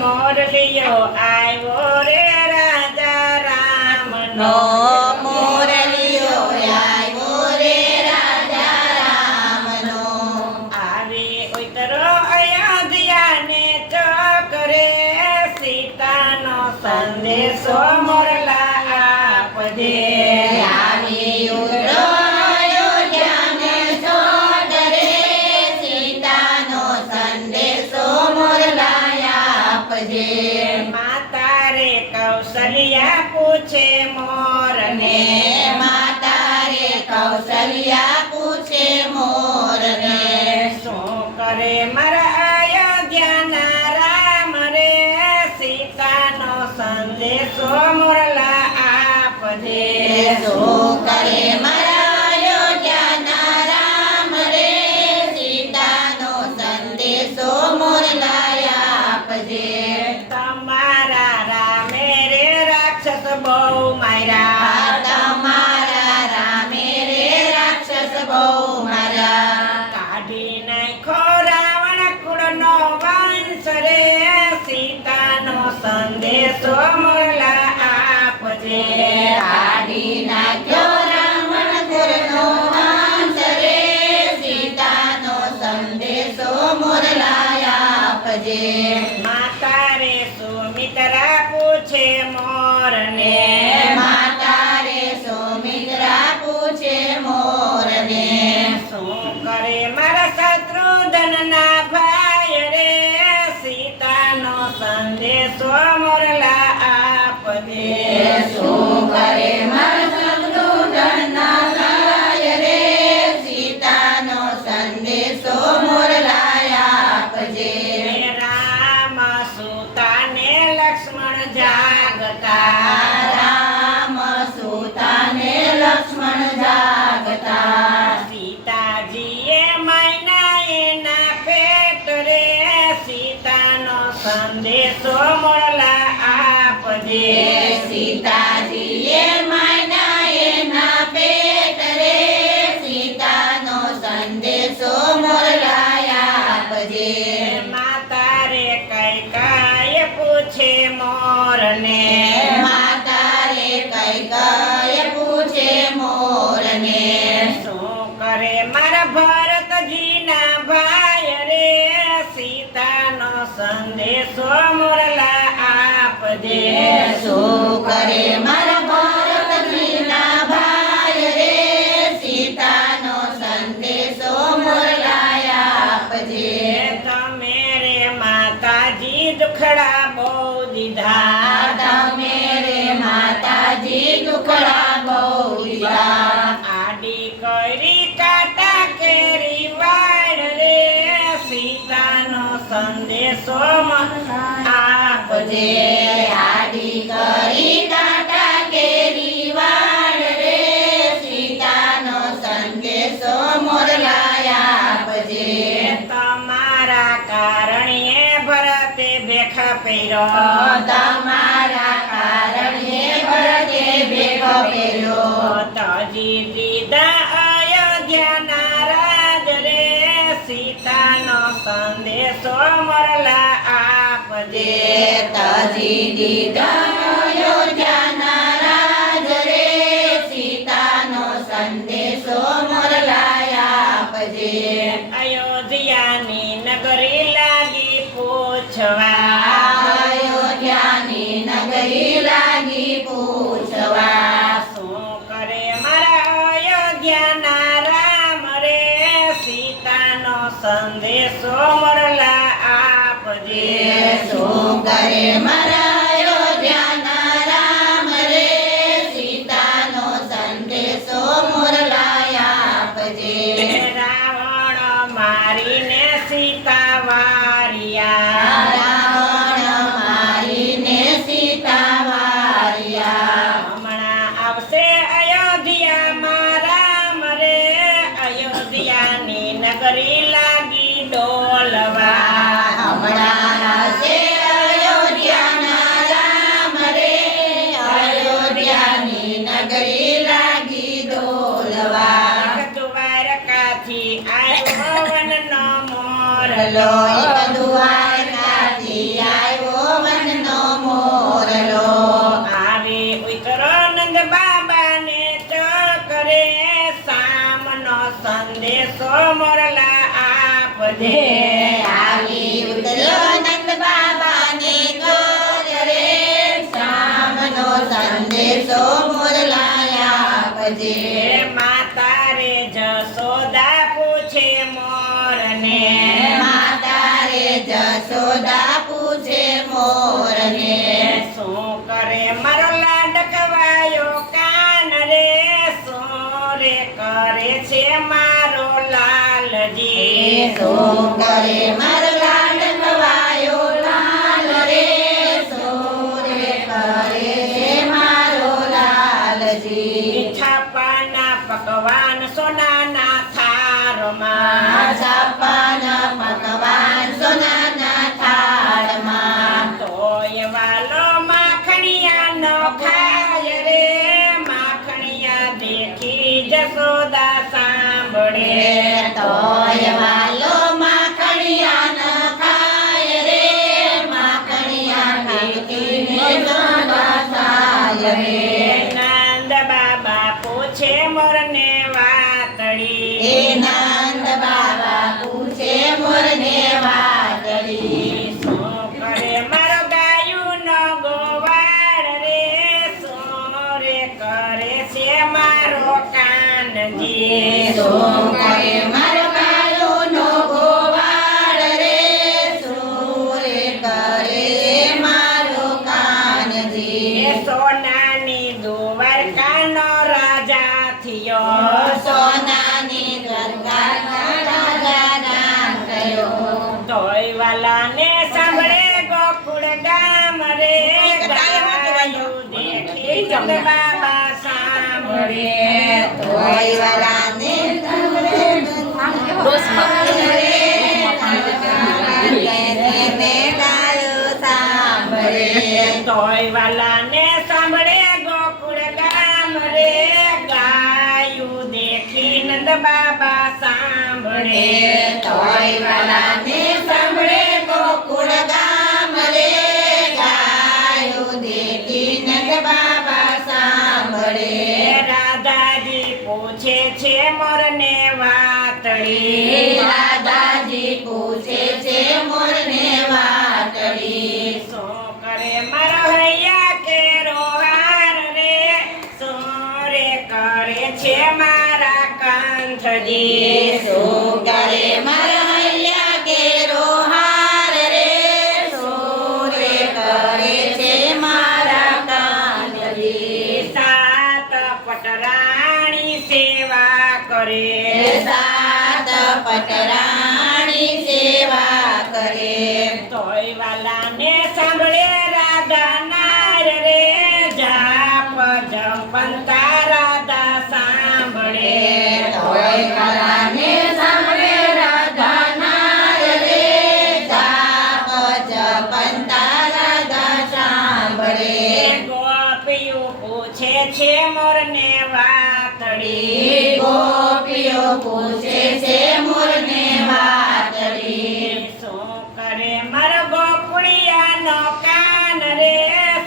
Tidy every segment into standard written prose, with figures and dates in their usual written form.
મોરલિયો આવ્યો રે રાજા રામનો મોરલિયો આવ્યો રે રાજા રામનો આવી ઉતરો અયોધ્યાને ચોકરે સીતાનો સંદેશો મોરલા આપજે આવી ઉતરો અયોધ્યાને ચોકરે સીતાનો સંદેશો મોરલા આપજે માતા રે કૌશલ્યા પૂછે મોરને માતા રે કૌશલ્યા પૂછે મોરને શું કરે મારા અયોધ્યાના રામ રે સીતાનો સંદેશો મોરલા આપજે શું કરે મારા અયોધ્યાના રામ રે સીતાનો સંદેશો મોરલા આપજે તમારા રામે રે રાક્ષસ બહુ માર્યા તમારા રામે રે રાક્ષસ બહુ માર્યા કાઢી નાખો રાવણ કુળનો વંશ રે સીતાનો સંદેશો મોરલા આપજે કાઢી નાખ્યો રાવણ કુળનો વંશ રે સીતાનો સંદેશો મોરલા આપજે માતા રે સુમિત્રા પૂછે મોરને માતા રે સુમિત્રા પૂછે મોરને શું કરે મારા શત્રુધનના ભાઈ રે સીતાનો સંદેશો મોરલા આપજે શું કરે મારા શત્રુઘ્નના ભાઈ રે સીતાનો સંદેશો મોરલા આપજે રામ સુતાને લક્ષ્મણ જાગતા રામ સુતાને લક્ષ્મણ જાગતા સીતાજીએ માયના એના પેટ રે સીતાનો સંદેશો મોરલા આપજે સીતાજીએ માયના એના પેટ રે સીતાનો સંદેશો મોરલા આપજે માતા રે કૈકેયી પૂછે મોરને માતા રે કૈકેયી પૂછે મોરને શું કરે મારા ભરતજીના ભાઈ રે સીતાનો સંદેશો મોરલા આપજે શું કરે મારા ભરતજીના ભાઈ રે સીતાનો સંદેશો મોરલા આપજે તમે રે માતાજી દુખડા બહુ દીધા તમે રે માતાજી દુખડા બહુ દીધા આડી કરી કાટા કેરી વાડ રે સીતાનો સંદેશો આપજે આડી કરી કાટા કેરી વાડ રે સીતાનો સંદેશો મોરલા આપજે તમારા કારણે ભરતે ભેખ પહેર્યો તમારા કારણે ભરતે ભેખો પહેર્યો તજી દીધા અયોધ્યાના રાજ રે સીતાનો સંદેશો મોરલા આપજે તજી દીધા અયોધ્યાના રાજ રે સીતાનો સંદેશો મોરલા આપજે અયોધ્યાની નગરી લાગી પૂછવા અયોધ્યાની નગરી લાગી પૂછવા શું કરે મારા અયોધ્યાના રામ રે સીતાનો સંદેશો મોરલા આપજે શું કરે મારા અયોધ્યાના રામ રે સીતાનો સંદેશો મોરલા આપજે રાવણ મારીને સીતા વારિયા રાવણ મારીને સીતા વાર્યા હમણાં આવશે અયોધ્યામાં રામ રે અયોધ્યાની નગરી લાગી ડોલવા હમણાં આવશે અયોધ્યાના રામ રે અયોધ્યાની નગરી લાગી ડોલવા દ્વારકાથી આવ્યો વનનો મોરલો મોરલો દ્વારકાથી આવ્યો આવજે. આવી ઉતર્યો નંદ બાબાને ઘર રે, શામનો સંદેશો મોરલાયા આપજે. એ માતા રે જશોદા પૂછે મોરને, માતા રે જશોદા પૂછે મોરને, શું કરે મારો લાડકવાયો કાન રે, શું રે કરે છે મારો લાલજી. શું કરે મારો લાડકવાયો લાલ રે, શું રે કરે છે મારો લાલજી. મીઠા પાના પકવાન સોનાના થાળમાં, છપ્પન પકવાન સોનાના થાળમાં, તોય વાલો માખણિયાનો ખાય રે, માખણિયા દેખી જશોદા સાંભળે. તોય વાલો માખણિયા ન ખાય રે, માખણિયા ખાઈને સોના સાય રે. નંદ બાબા પૂછે મોરને વાતડી, એ નંદ બાબા પૂછે મોરને વાતડી. શું કરે મારો ગાયુંનો ગોવાળ રે, શું રે કરે છે મારો કાનજી. શું કરે મારો ગાયોનો ગોવાળ રે, શું રે કરે મારો કાનજી. એ સોનાની દ્વારકાનો રાજા થયો, સોનાની ગંગાના રાજા નામ કયો. તોય વાલાને સાંભળે ગોકુળ ગામ રે, ગાયું દેખી ચંદ બાબા સાંભળે. તોય વાલાને સાંભળે. તોય વાલાને સાંભળે ગોકુળ ગામ રે, ગાયું દેખી નંદ બાબા સાંભળે. તોય વાલાને સાંભળે ગોકુળ ગામ રે, ગાયું દેખી નંદ બાબા સાંભળે. રાધાજી પૂછે છે મોરને વાતડી, દાદાજી પૂછે છે મોરને વાતડી. શું કરે મારો હૈયા કેરો હાર રે, શું રે કરે છે મારા કાંથજી. શું કરે મારા હૈયા કેરો હાર રે, શું રે કરે છે મારા કાનજી. સાત પટરાણી સેવા કરે, સાત પટરાણી સેવા કરે. તોય વાલાને સાંભળે રાધા નાર રે, જાપ જપંતા રાધા સાંભળે. તોય વાલાને સાંભળે રાધા નાર રે, જાપ જપંતા રાધા સાંભળે. ગોપીઓ પૂછે છે મોરને વાતડી, ગોપીઓ પૂછે છે મોરને વાતડી. શું કરે મારો ગોકુળિયાનો કાન રે,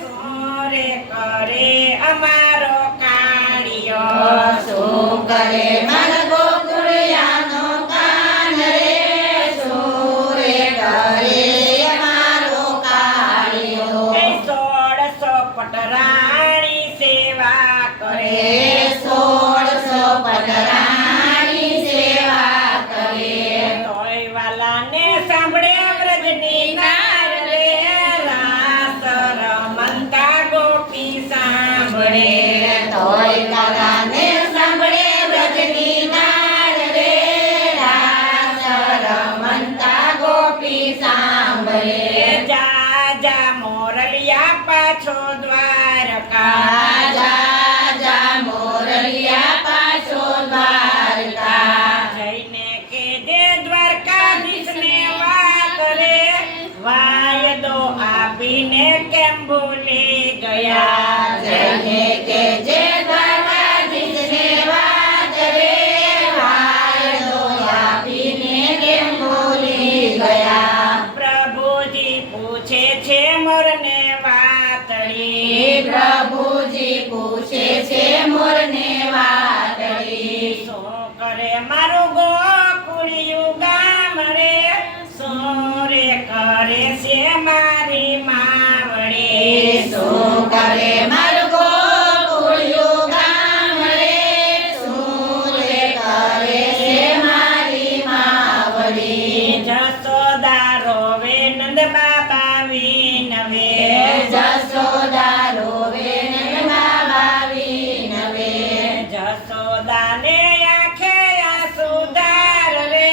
શું રે કરે અમારો કાળિયો. શું કરે મારા ગોકુળિયાનો કાન રે, શું રે કરે અમારો કાળિયો. એ 16 પટરાણી સેવા કરે, 16 પટરાણી સેવા કરે. તોય વાલાને સાંભળે વ્રજની નાર રે, રાસ રમંતા ગોપી સાંભળે. તોય વાલાને સાંભળે વ્રજની નાર રે, રાસ રમંતા ગોપી સાંભળે. જા જા મોરલિયા પાછો દ્વારકા, જા જા મોરલિયા પાછો દ્વારકા. જઈને કેજે દ્વારકાધીશને વાત રે, વાયદો આપીને કેમ ભૂલી ગયા. જઈને કે જે દ્વારકાધીશને વાત રે, વાયદો આપીને કેમ ભૂલી ગયા. પ્રભુજી પૂછે છે મોરને વાતડી, પ્રભુજી પૂછે છે મોરને વાતડી. શું કરે મારું ગોકુળિયું ગામ રે, રે મારું ગોકુળિયું ગામ રે શું રે કરે છે મારી માવડી જસોદા રોવે નંદ બાબા વિનવે જસોદા રોવે બાબા વિનવે જસોદાને આંખે આંસુ ધાર રે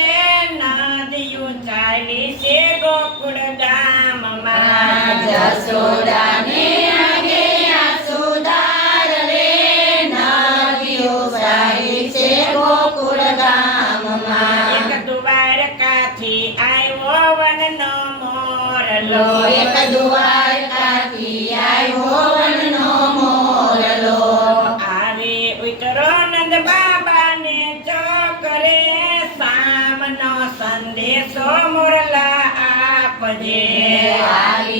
નદિયું ચાલી છે ગોકુળ ગામમાં જસોદાને આગે આસુદાર રે નદીઓ સારી છે ગોકુળ ગામમાં એક દ્વારકાથી આવ્યો વનનો મોરલો એક દ્વારકાથી આવ્યો વનનો મોરલો આવી ઉતરો નંદ બાબાને ચોકરે સામનો સંદેશો મોરલા આપજે આવી